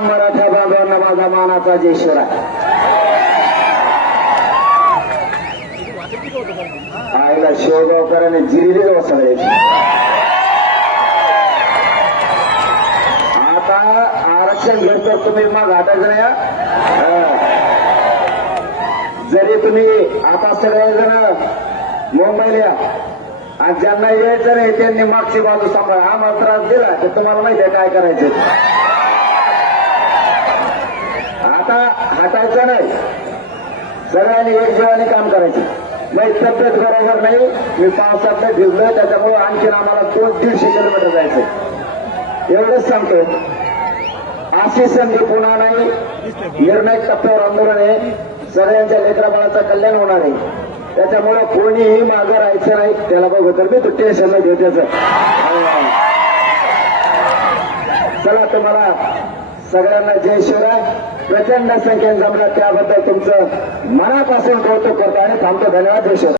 तमाम मराठा बांधवांना माझा मानाचा जय शिवराय. आईला शिवगावकरांनी जिरीलीच वसवले. आता आरक्षण घेतो तुम्ही मग हटायचं नाही. जरी तुम्ही आता सगळेजण मुंबईला या आणि ज्यांना यायचं नाही त्यांनी मागची बाजू सांभाळा. आम्हाला त्रास दिला तर तुम्हाला माहिती आहे काय करायचं. आता हटायचं नाही, सगळ्यांनी एक जीवाने काम करायचं. नाही तब्येत बरोबर नाही, मी पावसात भिजलोय त्याच्यामुळे आणखीन आम्हाला 200-150 किलोमीटर जायचं. एवढंच सांगतो. अशी संधी पुन्हा नाही. निर्णायक टप्प्यावर आंदोलन आहे. सगळ्यांच्या लेकराबाळाचं कल्याण होणार आहे. त्याच्यामुळे कोणीही मागं राहायचं नाही. त्याला बघू तर मी तू टेन्शन नाही त्याचं. चला तुम्हाला सगळ्यांना जय शिवराय. प्रचंड संख्येने जमला त्याबद्दल तुमचं मनापासून कौतुक करतो आणि थांबतो. धन्यवाद. जय शिवराय.